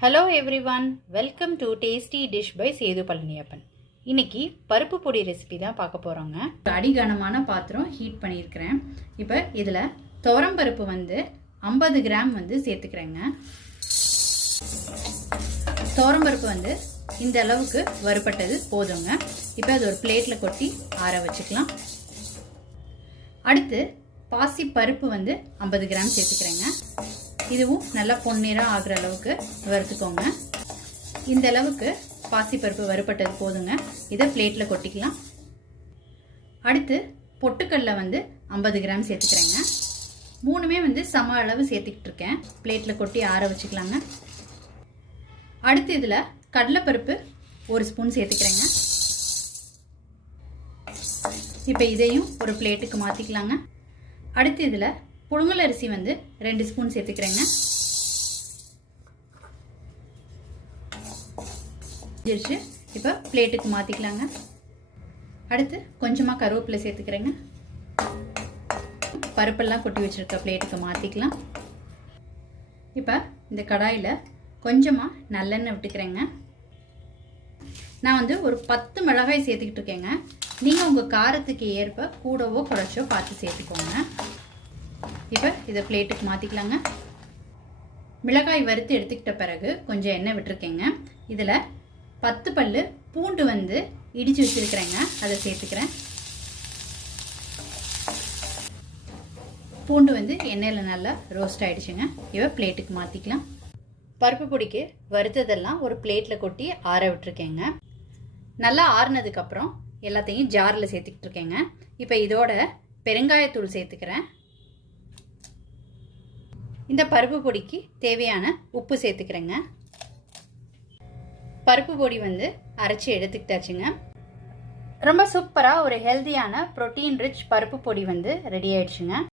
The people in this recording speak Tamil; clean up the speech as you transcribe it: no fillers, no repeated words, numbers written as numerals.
Hello everyone, welcome to tasty dish by Sethu Palaniappan. இன்னைக்கு பருப்பு பொடி ரெசிபி தான் பார்க்க போகிறோங்க. அடிகனமான பாத்திரம் ஹீட் பண்ணியிருக்கிறேன். இப்போ இதில் துவரம்பருப்பு 50 கிராம் சேர்த்துக்கிறேங்க. துவரம்பருப்பு இந்த அளவுக்கு வறுபட்டது போதுங்க. இப்போ அது ஒரு பிளேட்டில் கொட்டி ஆற வச்சுக்கலாம். அடுத்து பாசி பருப்பு 50 கிராம் சேர்த்துக்கிறேங்க. இதுவும் நல்லா பொன்னிறம் ஆகிற அளவுக்கு வறுத்துக்கோங்க. இந்த அளவுக்கு பாசிப்பருப்பு வறுபட்டது போதுங்க. இதை பிளேட்டில் கொட்டிக்கலாம். அடுத்து பொட்டுக்கடலை 50 கிராம் சேர்த்துக்கிறேங்க. மூணுமே சம அளவு சேர்த்துக்கிட்டு இருக்கேன். பிளேட்டில் கொட்டி ஆற வச்சுக்கலாங்க. அடுத்து இதில் கடலைப்பருப்பு 1 ஸ்பூன் சேர்த்துக்கிறேங்க. இப்போ இதையும் ஒரு பிளேட்டுக்கு மாற்றிக்கலாங்க. அடுத்து இதில் புழுங்கல் அரிசி 2 ஸ்பூன் சேர்த்துக்கிறேங்க. இப்போ பிளேட்டுக்கு மாற்றிக்கலாங்க. அடுத்து கொஞ்சமாக கருவேப்பிலை சேர்த்துக்கிறேங்க. பருப்பெல்லாம் கொட்டி வச்சுருக்க பிளேட்டுக்கு மாற்றிக்கலாம். இப்போ இந்த கடாயில் கொஞ்சமாக நல்லெண்ணெய் விட்டுக்கிறேங்க. நான் ஒரு 10 மிளகாய் சேர்த்துக்கிட்டு இருக்கேங்க. நீங்கள் உங்கள் காரத்துக்கு ஏற்ப கூடவோ குறைச்சோ பார்த்து சேர்த்துக்கோங்க. இப்போ இதை பிளேட்டுக்கு மாற்றிக்கலாங்க. மிளகாய் வறுத்து எடுத்துக்கிட்ட பிறகு கொஞ்சம் எண்ணெய் விட்டுருக்கேங்க. இதில் 10 பல்லு பூண்டு இடித்து வச்சுருக்கிறேங்க. அதை சேர்த்துக்கிறேன். பூண்டு எண்ணெயில் நல்லா ரோஸ்ட் ஆகிடுச்சுங்க. இப்போ பிளேட்டுக்கு மாற்றிக்கலாம். பருப்பு பொடிக்கு வறுத்ததெல்லாம் ஒரு பிளேட்டில் கொட்டி ஆற விட்டுருக்கேங்க. நல்லா ஆறுனதுக்கப்புறம் எல்லாத்தையும் ஜாரில் சேர்த்துக்கிட்டு இருக்கேங்க. இப்போ இதோட பெருங்காயத்தூள் சேர்த்துக்கிறேன். இந்த பருப்பு பொடிக்கு தேவையான உப்பு சேர்த்துக்கிறேங்க. பருப்பு பொடி அரைச்சி எடுத்துக்கிட்டாச்சுங்க. ரொம்ப சூப்பராக ஒரு ஹெல்தியான ப்ரோட்டீன் ரிச் பருப்பு பொடி ரெடி ஆயிடுச்சுங்க.